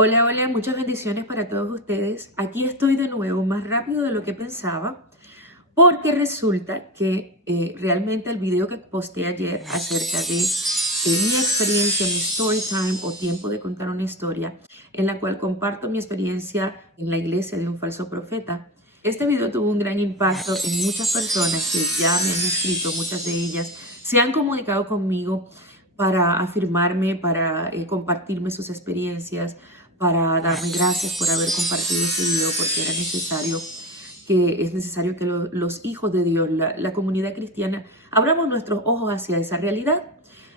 Hola, hola, muchas bendiciones para todos ustedes. Aquí estoy de nuevo, más rápido de lo que pensaba, porque resulta que realmente el video que posté ayer acerca de mi experiencia, mi story time o tiempo de contar una historia, en la cual comparto mi experiencia en la iglesia de un falso profeta. Este video tuvo un gran impacto en muchas personas que ya me han escrito, muchas de ellas se han comunicado conmigo para afirmarme, para compartirme sus experiencias, para darme gracias por haber compartido este video, porque es necesario que los hijos de Dios, la comunidad cristiana, abramos nuestros ojos hacia esa realidad.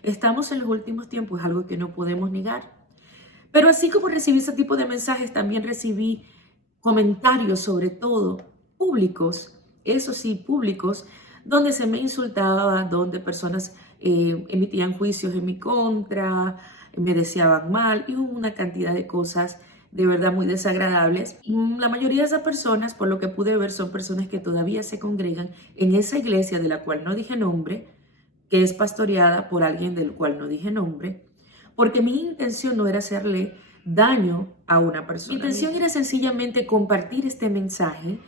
Estamos en los últimos tiempos, es algo que no podemos negar. Pero así como recibí ese tipo de mensajes, también recibí comentarios, sobre todo públicos, eso sí, públicos, donde se me insultaba, donde personas emitían juicios en mi contra, me deseaban mal y una cantidad de cosas de verdad muy desagradables. La mayoría de esas personas, por lo que pude ver, son personas que todavía se congregan en esa iglesia de la cual no dije nombre, que es pastoreada por alguien del cual no dije nombre, porque mi intención no era hacerle daño a una persona. Mi intención era sencillamente compartir este mensaje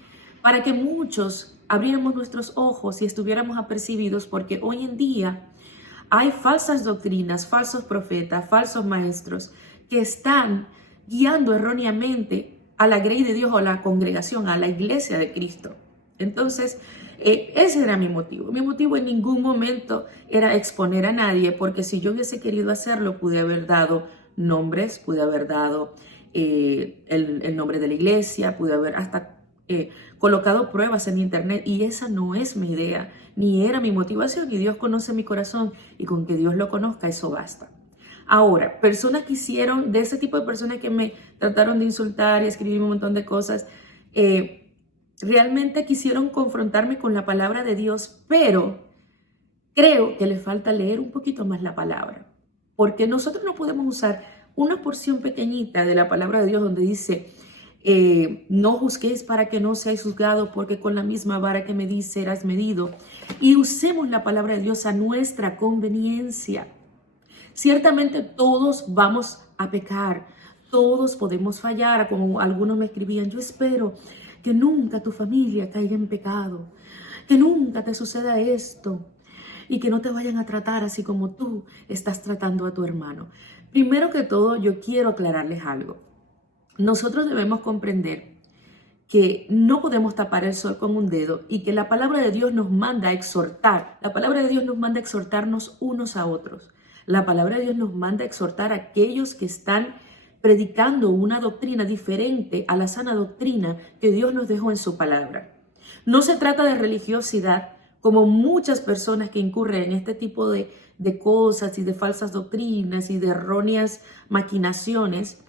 para que muchos abriéramos nuestros ojos y estuviéramos apercibidos, porque hoy en día hay falsas doctrinas, falsos profetas, falsos maestros que están guiando erróneamente a la grey de Dios o a la congregación, a la iglesia de Cristo. Entonces, ese era mi motivo. Mi motivo en ningún momento era exponer a nadie, porque si yo hubiese querido hacerlo, pude haber dado nombres, pude haber dado el nombre de la iglesia, pude haber hasta colocado pruebas en internet, y esa no es mi idea, ni era mi motivación, y Dios conoce mi corazón, y con que Dios lo conozca, eso basta. Ahora, personas que hicieron, de ese tipo de personas que me trataron de insultar y escribir un montón de cosas, realmente quisieron confrontarme con la palabra de Dios, pero creo que les falta leer un poquito más la palabra, porque nosotros no podemos usar una porción pequeñita de la palabra de Dios donde dice, no juzguéis para que no seáis juzgados, porque con la misma vara que medís serás medido, y usemos la palabra de Dios a nuestra conveniencia. Ciertamente todos vamos a pecar, todos podemos fallar, como algunos me escribían, yo espero que nunca tu familia caiga en pecado, que nunca te suceda esto y que no te vayan a tratar así como tú estás tratando a tu hermano. Primero que todo, yo quiero aclararles algo. Nosotros debemos comprender que no podemos tapar el sol con un dedo y que la palabra de Dios nos manda a exhortar. La palabra de Dios nos manda a exhortarnos unos a otros. La palabra de Dios nos manda a exhortar a aquellos que están predicando una doctrina diferente a la sana doctrina que Dios nos dejó en su palabra. No se trata de religiosidad, como muchas personas que incurren en este tipo de cosas y de falsas doctrinas y de erróneas maquinaciones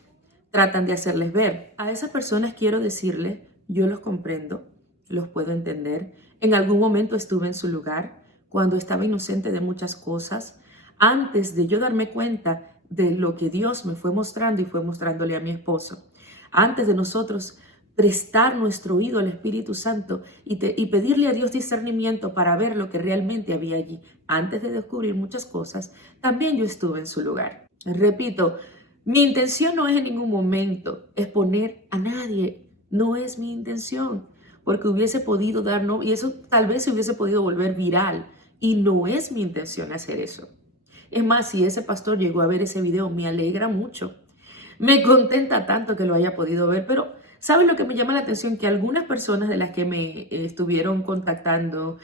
tratan de hacerles ver. A esas personas quiero decirles, yo los comprendo, los puedo entender. En algún momento estuve en su lugar, cuando estaba inocente de muchas cosas, antes de yo darme cuenta de lo que Dios me fue mostrando y fue mostrándole a mi esposo. Antes de nosotros prestar nuestro oído al Espíritu Santo y pedirle a Dios discernimiento para ver lo que realmente había allí. Antes de descubrir muchas cosas, también yo estuve en su lugar. Repito, mi intención no es en ningún momento exponer a nadie, no es mi intención, porque hubiese podido y eso tal vez se hubiese podido volver viral, y no es mi intención hacer eso. Es más, si ese pastor llegó a ver ese video, me alegra mucho. Me contenta tanto que lo haya podido ver, pero ¿saben lo que me llama la atención? Que algunas personas de las que me estuvieron contactando,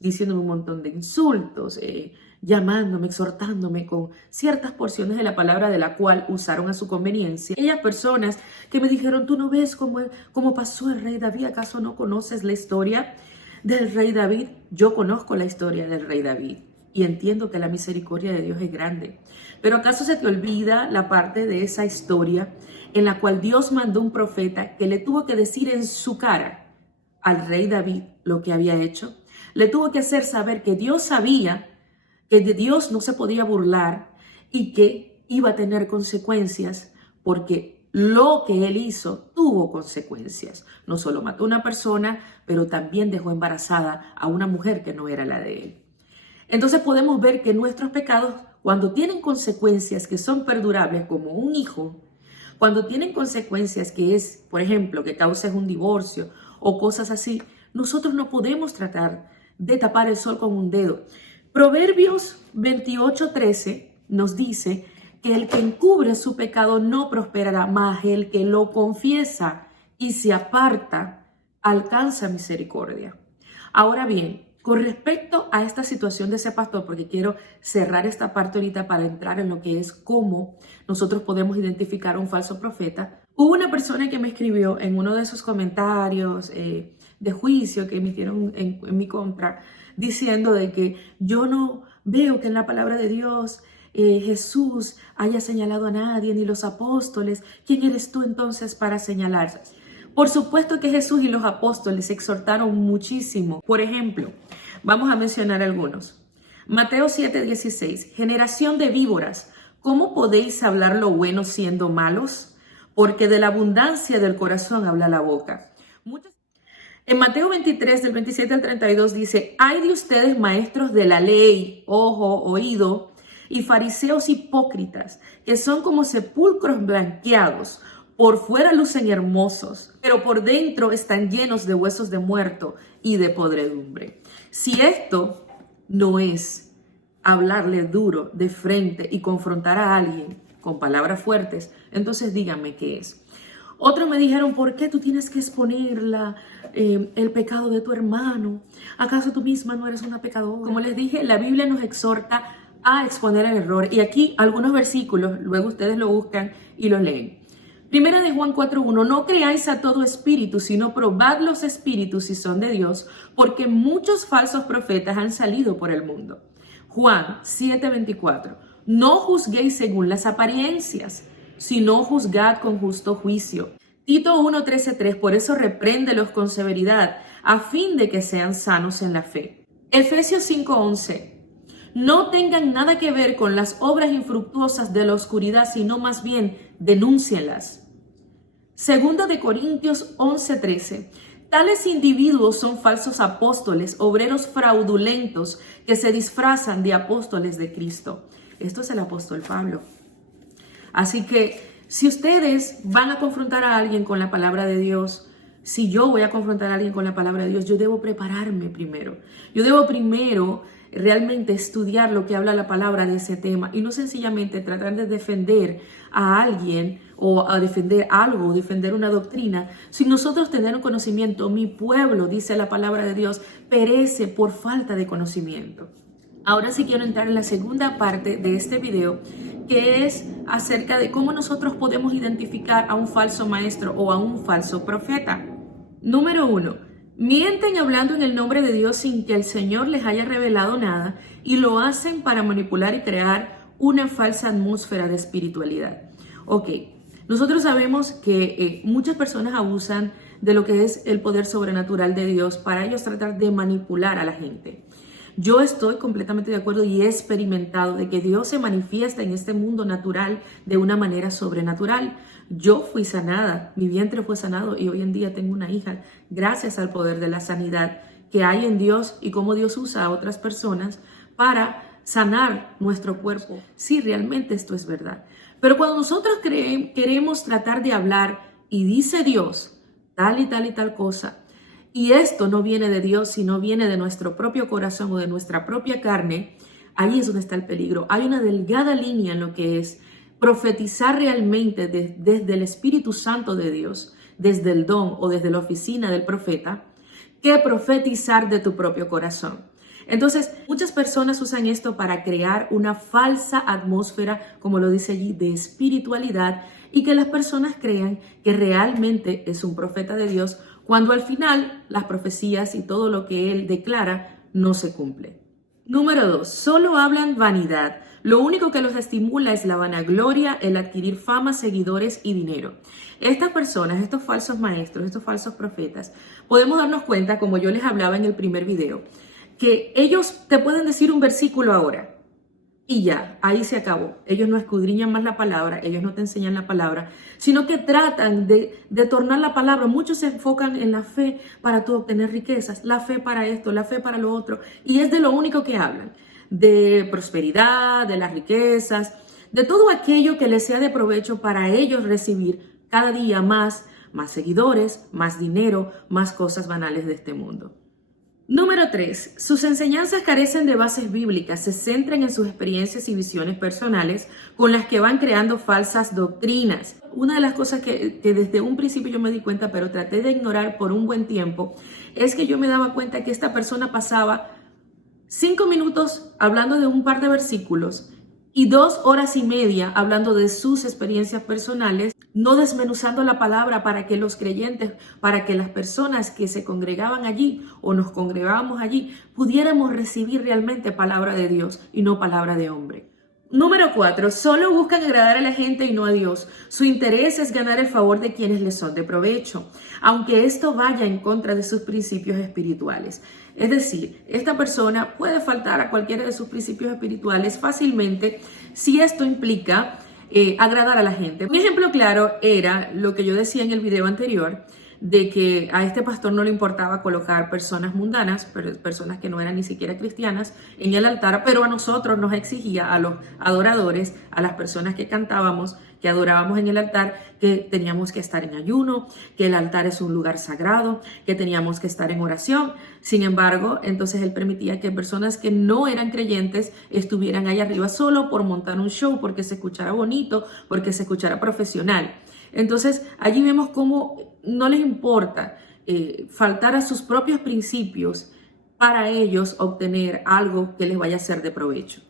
diciéndome un montón de insultos, llamándome, exhortándome con ciertas porciones de la palabra de la cual usaron a su conveniencia. Aquellas personas que me dijeron, tú no ves cómo pasó el rey David, ¿acaso no conoces la historia del rey David? Yo conozco la historia del rey David y entiendo que la misericordia de Dios es grande. Pero ¿acaso se te olvida la parte de esa historia en la cual Dios mandó un profeta que le tuvo que decir en su cara al rey David lo que había hecho? Le tuvo que hacer saber que Dios sabía que de Dios no se podía burlar y que iba a tener consecuencias, porque lo que él hizo tuvo consecuencias. No solo mató a una persona, pero también dejó embarazada a una mujer que no era la de él. Entonces podemos ver que nuestros pecados, cuando tienen consecuencias que son perdurables, como un hijo, Cuando tienen consecuencias que es, por ejemplo, que causes un divorcio o cosas así, nosotros no podemos tratar de tapar el sol con un dedo. Proverbios 28:13 nos dice que el que encubre su pecado no prosperará, mas el que lo confiesa y se aparta alcanza misericordia. Ahora bien, con respecto a esta situación de ese pastor, porque quiero cerrar esta parte ahorita para entrar en lo que es cómo nosotros podemos identificar a un falso profeta, hubo una persona que me escribió en uno de esos comentarios de juicio que emitieron en mi contra, diciendo de que yo no veo que en la palabra de Dios Jesús haya señalado a nadie, ni los apóstoles. ¿Quién eres tú entonces para señalar? Por supuesto que Jesús y los apóstoles exhortaron muchísimo. Por ejemplo, vamos a mencionar algunos. Mateo 7:16, generación de víboras, ¿cómo podéis hablar lo bueno siendo malos? Porque de la abundancia del corazón habla la boca. En Mateo 23, del 27 al 32 dice, ay de ustedes maestros de la ley, ojo, oído, y fariseos hipócritas, que son como sepulcros blanqueados, por fuera lucen hermosos, pero por dentro están llenos de huesos de muerto y de podredumbre. Si esto no es hablarle duro de frente y confrontar a alguien con palabras fuertes, entonces díganme qué es. Otros me dijeron, ¿por qué tú tienes que exponer el pecado de tu hermano? ¿Acaso tú misma no eres una pecadora? Como les dije, la Biblia nos exhorta a exponer el error. Y aquí algunos versículos, luego ustedes lo buscan y los leen. Primera de Juan 4:1, no creáis a todo espíritu, sino probad los espíritus si son de Dios, porque muchos falsos profetas han salido por el mundo. Juan 7:24, no juzguéis según las apariencias, sino juzgad con justo juicio. Tito 1:13-3, por eso repréndelos con severidad, a fin de que sean sanos en la fe. Efesios 5:11, no tengan nada que ver con las obras infructuosas de la oscuridad, sino más bien denúncienlas. Segunda de Corintios 11:13, tales individuos son falsos apóstoles, obreros fraudulentos que se disfrazan de apóstoles de Cristo. Esto es el apóstol Pablo. Así que si ustedes van a confrontar a alguien con la palabra de Dios, si yo voy a confrontar a alguien con la palabra de Dios, yo debo prepararme primero. Yo debo primero realmente estudiar lo que habla la palabra de ese tema y no sencillamente tratar de defender a alguien o a defender algo, o defender una doctrina. Si nosotros tenemos conocimiento, mi pueblo, dice la palabra de Dios, perece por falta de conocimiento. Ahora sí quiero entrar en la segunda parte de este video, que es acerca de cómo nosotros podemos identificar a un falso maestro o a un falso profeta. Número 1. Mienten hablando en el nombre de Dios sin que el Señor les haya revelado nada y lo hacen para manipular y crear una falsa atmósfera de espiritualidad. Ok, nosotros sabemos que muchas personas abusan de lo que es el poder sobrenatural de Dios para ellos tratar de manipular a la gente. Yo estoy completamente de acuerdo y he experimentado de que Dios se manifiesta en este mundo natural de una manera sobrenatural. Yo fui sanada, mi vientre fue sanado y hoy en día tengo una hija gracias al poder de la sanidad que hay en Dios y cómo Dios usa a otras personas para sanar nuestro cuerpo. Sí, realmente esto es verdad. Pero cuando nosotros queremos tratar de hablar y dice Dios tal y tal y tal cosa, y esto no viene de Dios, sino viene de nuestro propio corazón o de nuestra propia carne, ahí es donde está el peligro. Hay una delgada línea en lo que es profetizar realmente desde el Espíritu Santo de Dios, desde el don o desde la oficina del profeta, que profetizar de tu propio corazón. Entonces, muchas personas usan esto para crear una falsa atmósfera, como lo dice allí, de espiritualidad y que las personas crean que realmente es un profeta de Dios, cuando al final las profecías y todo lo que él declara no se cumple. Número 2, solo hablan vanidad. Lo único que los estimula es la vanagloria, el adquirir fama, seguidores y dinero. Estas personas, estos falsos maestros, estos falsos profetas, podemos darnos cuenta, como yo les hablaba en el primer video, que ellos te pueden decir un versículo ahora y ya, ahí se acabó. Ellos no escudriñan más la palabra, ellos no te enseñan la palabra, sino que tratan de tornar la palabra. Muchos se enfocan en la fe para tú obtener riquezas, la fe para esto, la fe para lo otro, y es de lo único que hablan, de prosperidad, de las riquezas, de todo aquello que les sea de provecho para ellos recibir cada día más seguidores, más dinero, más cosas banales de este mundo. Número 3. Sus enseñanzas carecen de bases bíblicas, se centran en sus experiencias y visiones personales con las que van creando falsas doctrinas. Una de las cosas que desde un principio yo me di cuenta, pero traté de ignorar por un buen tiempo, es que yo me daba cuenta que esta persona pasaba 5 minutos hablando de un par de versículos y 2 horas y media hablando de sus experiencias personales, no desmenuzando la palabra para que los creyentes, para que las personas que se congregaban allí o nos congregábamos allí, pudiéramos recibir realmente palabra de Dios y no palabra de hombre. Número 4. Solo buscan agradar a la gente y no a Dios. Su interés es ganar el favor de quienes les son de provecho, aunque esto vaya en contra de sus principios espirituales. Es decir, esta persona puede faltar a cualquiera de sus principios espirituales fácilmente si esto implica agradar a la gente. Un ejemplo claro era lo que yo decía en el video anterior, de que a este pastor no le importaba colocar personas mundanas, personas que no eran ni siquiera cristianas, en el altar, pero a nosotros nos exigía, a los adoradores, a las personas que cantábamos, que adorábamos en el altar, que teníamos que estar en ayuno, que el altar es un lugar sagrado, que teníamos que estar en oración. Sin embargo, entonces él permitía que personas que no eran creyentes estuvieran ahí arriba solo por montar un show, porque se escuchara bonito, porque se escuchara profesional. Entonces, allí vemos cómo no les importa faltar a sus propios principios para ellos obtener algo que les vaya a ser de provecho.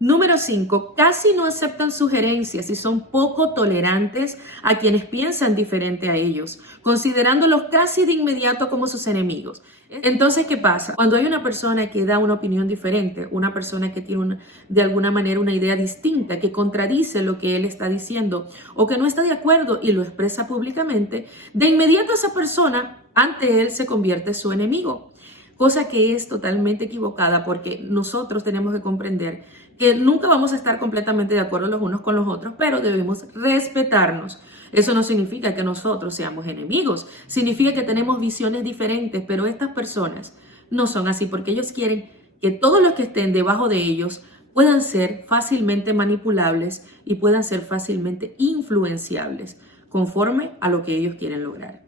Número 5. Casi no aceptan sugerencias y son poco tolerantes a quienes piensan diferente a ellos, considerándolos casi de inmediato como sus enemigos. Entonces, ¿qué pasa? Cuando hay una persona que da una opinión diferente, una persona que tiene de alguna manera una idea distinta, que contradice lo que él está diciendo o que no está de acuerdo y lo expresa públicamente, de inmediato esa persona ante él se convierte su enemigo. Cosa que es totalmente equivocada, porque nosotros tenemos que comprender que nunca vamos a estar completamente de acuerdo los unos con los otros, pero debemos respetarnos. Eso no significa que nosotros seamos enemigos, significa que tenemos visiones diferentes, pero estas personas no son así, porque ellos quieren que todos los que estén debajo de ellos puedan ser fácilmente manipulables y puedan ser fácilmente influenciables conforme a lo que ellos quieren lograr.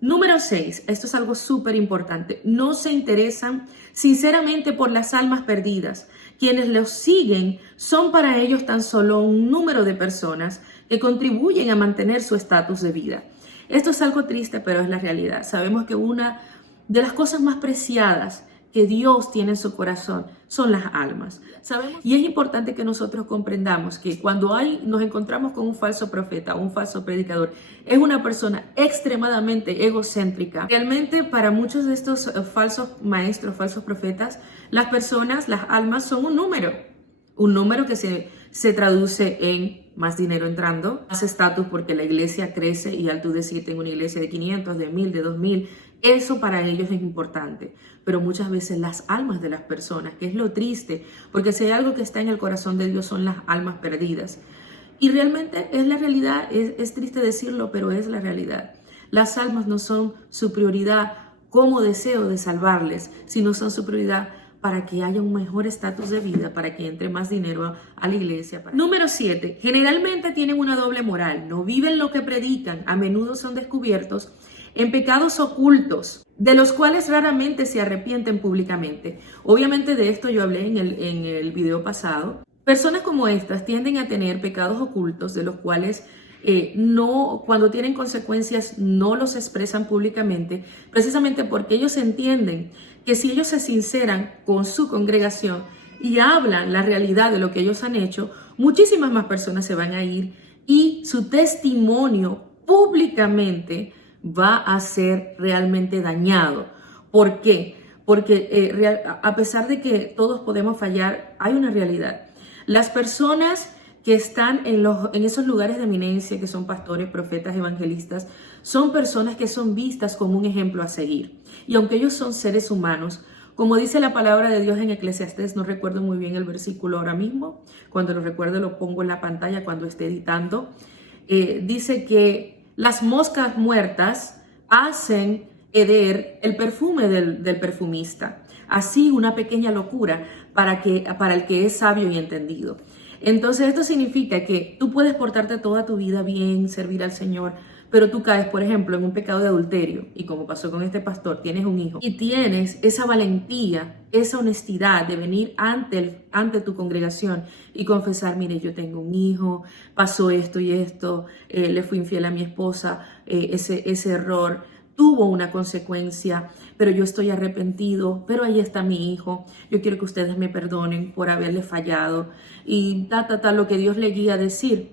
Número 6, esto es algo súper importante, no se interesan sinceramente por las almas perdidas. Quienes los siguen son para ellos tan solo un número de personas que contribuyen a mantener su estatus de vida. Esto es algo triste, pero es la realidad. Sabemos que una de las cosas más preciadas que Dios tiene en su corazón son las almas. Y es importante que nosotros comprendamos que cuando nos encontramos con un falso profeta o un falso predicador, es una persona extremadamente egocéntrica. Realmente para muchos de estos falsos maestros, falsos profetas, las personas, las almas son un número que se traduce en más dinero entrando, más estatus porque la iglesia crece y al tú decir tengo una iglesia de 500, de 1000, de 2000, eso para ellos es importante, pero muchas veces las almas de las personas, que es lo triste, porque si hay algo que está en el corazón de Dios son las almas perdidas. Y realmente es la realidad, es triste decirlo, pero es la realidad. Las almas no son su prioridad como deseo de salvarles, sino son su prioridad para que haya un mejor estatus de vida, para que entre más dinero a la iglesia. Número 7. Generalmente tienen una doble moral, no viven lo que predican, a menudo son descubiertos en pecados ocultos, de los cuales raramente se arrepienten públicamente. Obviamente de esto yo hablé en el video pasado. Personas como estas tienden a tener pecados ocultos, de los cuales cuando tienen consecuencias no los expresan públicamente, precisamente porque ellos entienden que si ellos se sinceran con su congregación y hablan la realidad de lo que ellos han hecho, muchísimas más personas se van a ir y su testimonio públicamente va a ser realmente dañado. ¿Por qué? Porque a pesar de que todos podemos fallar, hay una realidad. Las personas que están en esos lugares de eminencia, que son pastores, profetas, evangelistas, son personas que son vistas como un ejemplo a seguir. Y aunque ellos son seres humanos, como dice la palabra de Dios en Eclesiastés, no recuerdo muy bien el versículo ahora mismo, cuando lo recuerdo lo pongo en la pantalla cuando esté editando, dice que las moscas muertas hacen heder el perfume del perfumista. Así una pequeña locura para el que es sabio y entendido. Entonces esto significa que tú puedes portarte toda tu vida bien, servir al Señor, pero tú caes, por ejemplo, en un pecado de adulterio, y como pasó con este pastor, tienes un hijo, y tienes esa valentía, esa honestidad de venir ante tu congregación y confesar, mire, yo tengo un hijo, pasó esto y esto, le fui infiel a mi esposa, ese error tuvo una consecuencia, pero yo estoy arrepentido, pero ahí está mi hijo, yo quiero que ustedes me perdonen por haberle fallado, y lo que Dios le guía a decir.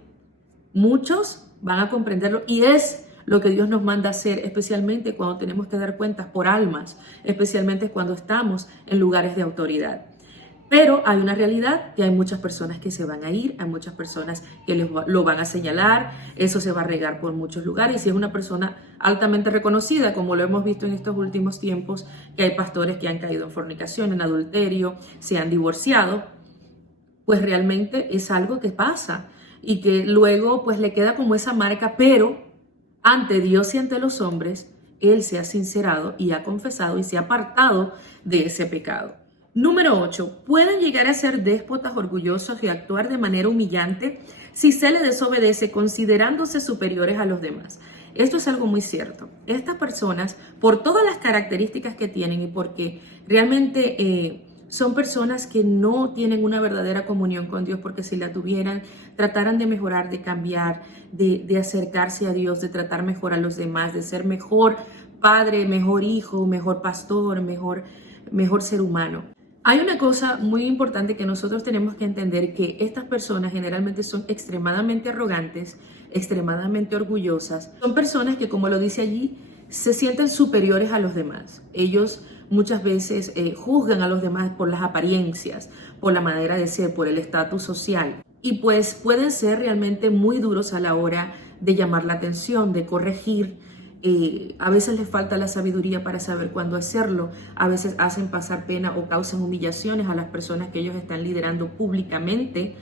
Muchos van a comprenderlo y es lo que Dios nos manda a hacer, especialmente cuando tenemos que dar cuentas por almas, especialmente cuando estamos en lugares de autoridad. Pero hay una realidad que hay muchas personas que se van a ir, hay muchas personas que lo van a señalar, eso se va a regar por muchos lugares. Y si es una persona altamente reconocida, como lo hemos visto en estos últimos tiempos, que hay pastores que han caído en fornicación, en adulterio, se han divorciado, pues realmente es algo que pasa y que luego pues le queda como esa marca, pero ante Dios y ante los hombres, él se ha sincerado y ha confesado y se ha apartado de ese pecado. Número 8. Pueden llegar a ser déspotas, orgullosos y actuar de manera humillante si se les desobedece considerándose superiores a los demás. Esto es algo muy cierto. Estas personas, por todas las características que tienen y porque realmente son personas que no tienen una verdadera comunión con Dios, porque si la tuvieran, trataran de mejorar, de cambiar, de acercarse a Dios, de tratar mejor a los demás, de ser mejor padre, mejor hijo, mejor pastor, mejor ser humano. Hay una cosa muy importante que nosotros tenemos que entender, que estas personas generalmente son extremadamente arrogantes, extremadamente orgullosas. Son personas que, como lo dice allí, se sienten superiores a los demás. Ellos muchas veces juzgan a los demás por las apariencias, por la manera de ser, por el estatus social. Y pues pueden ser realmente muy duros a la hora de llamar la atención, de corregir. A veces les falta la sabiduría para saber cuándo hacerlo. A veces hacen pasar pena o causan humillaciones a las personas que ellos están liderando públicamente.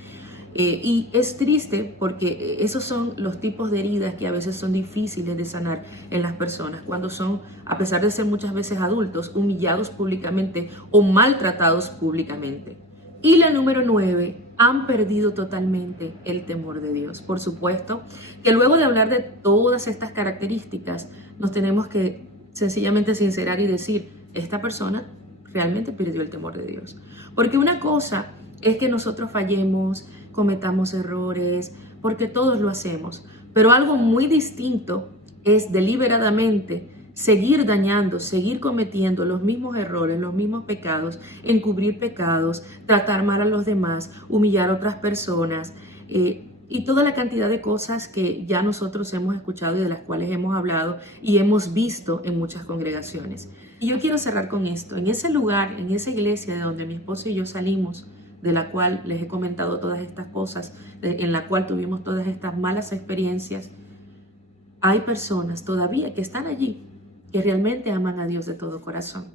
Y es triste porque esos son los tipos de heridas que a veces son difíciles de sanar en las personas, cuando son, a pesar de ser muchas veces adultos, humillados públicamente o maltratados públicamente. Y la número 9, han perdido totalmente el temor de Dios. Por supuesto que luego de hablar de todas estas características, nos tenemos que sencillamente sincerar y decir, esta persona realmente perdió el temor de Dios. Porque una cosa es que nosotros fallemos, cometamos errores, porque todos lo hacemos. Pero algo muy distinto es deliberadamente seguir dañando, seguir cometiendo los mismos errores, los mismos pecados, encubrir pecados, tratar mal a los demás, humillar a otras personas y toda la cantidad de cosas que ya nosotros hemos escuchado y de las cuales hemos hablado y hemos visto en muchas congregaciones. Y yo quiero cerrar con esto. En ese lugar, en esa iglesia de donde mi esposo y yo salimos, de la cual les he comentado todas estas cosas, en la cual tuvimos todas estas malas experiencias, hay personas todavía que están allí, que realmente aman a Dios de todo corazón.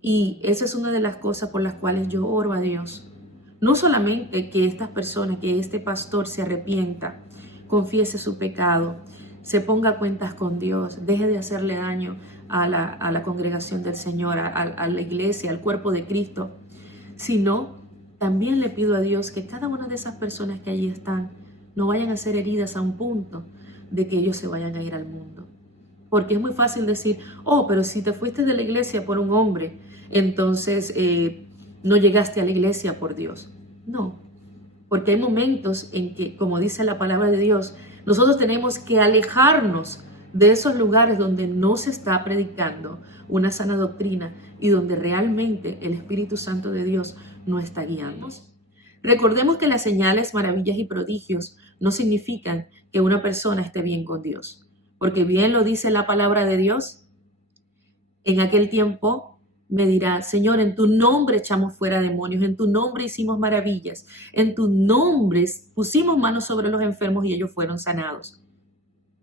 Y esa es una de las cosas por las cuales yo oro a Dios. No solamente que estas personas, que este pastor se arrepienta, confiese su pecado, se ponga a cuentas con Dios, deje de hacerle daño a la congregación del Señor, a la iglesia, al cuerpo de Cristo, sino también le pido a Dios que cada una de esas personas que allí están no vayan a ser heridas a un punto de que ellos se vayan a ir al mundo. Porque es muy fácil decir, oh, pero si te fuiste de la iglesia por un hombre, entonces no llegaste a la iglesia por Dios. No, porque hay momentos en que, como dice la palabra de Dios, nosotros tenemos que alejarnos de esos lugares donde no se está predicando una sana doctrina y donde realmente el Espíritu Santo de Dios no está guiando. Recordemos que las señales, maravillas y prodigios no significan que una persona esté bien con Dios. Porque bien lo dice la palabra de Dios, en aquel tiempo me dirá, Señor, en tu nombre echamos fuera demonios, en tu nombre hicimos maravillas, en tu nombre pusimos manos sobre los enfermos y ellos fueron sanados.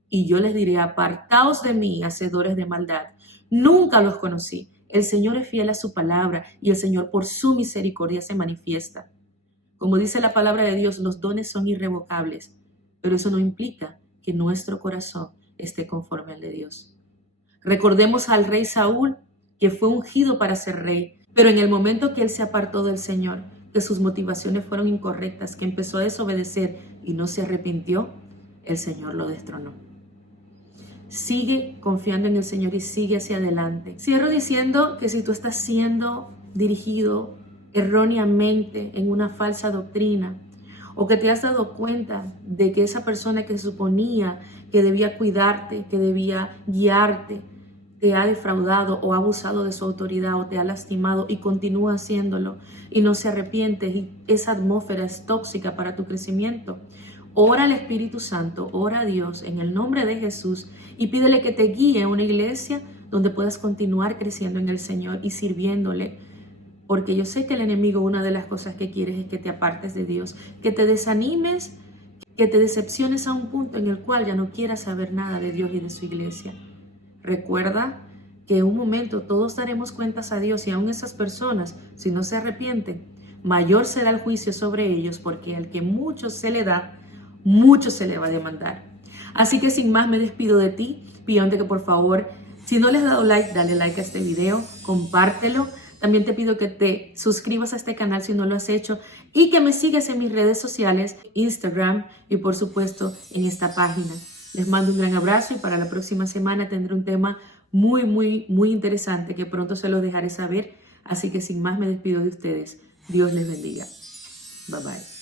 Y yo les diré, apartaos de mí, hacedores de maldad, nunca los conocí. El Señor es fiel a su palabra y el Señor por su misericordia se manifiesta. Como dice la palabra de Dios, los dones son irrevocables, pero eso no implica que nuestro corazón esté conforme al de Dios. Recordemos al rey Saúl, que fue ungido para ser rey, pero en el momento que él se apartó del Señor, que sus motivaciones fueron incorrectas, que empezó a desobedecer y no se arrepintió, el Señor lo destronó. Sigue confiando en el Señor y sigue hacia adelante. Cierro diciendo que si tú estás siendo dirigido erróneamente en una falsa doctrina, o que te has dado cuenta de que esa persona que se suponía que debía cuidarte, que debía guiarte, te ha defraudado o ha abusado de su autoridad o te ha lastimado y continúa haciéndolo y no se arrepiente y esa atmósfera es tóxica para tu crecimiento, ora al Espíritu Santo, ora a Dios en el nombre de Jesús y pídele que te guíe a una iglesia donde puedas continuar creciendo en el Señor y sirviéndole. Porque yo sé que el enemigo, una de las cosas que quieres es que te apartes de Dios, que te desanimes, que te decepciones a un punto en el cual ya no quieras saber nada de Dios y de su iglesia. Recuerda que en un momento todos daremos cuentas a Dios y aún esas personas, si no se arrepienten, mayor será el juicio sobre ellos, porque al que mucho se le da, mucho se le va a demandar. Así que sin más me despido de ti, pidiéndote que por favor, si no le has dado like, dale like a este video, compártelo. También te pido que te suscribas a este canal si no lo has hecho y que me sigas en mis redes sociales, Instagram y por supuesto en esta página. Les mando un gran abrazo y para la próxima semana tendré un tema muy interesante que pronto se los dejaré saber. Así que sin más me despido de ustedes. Dios les bendiga. Bye bye.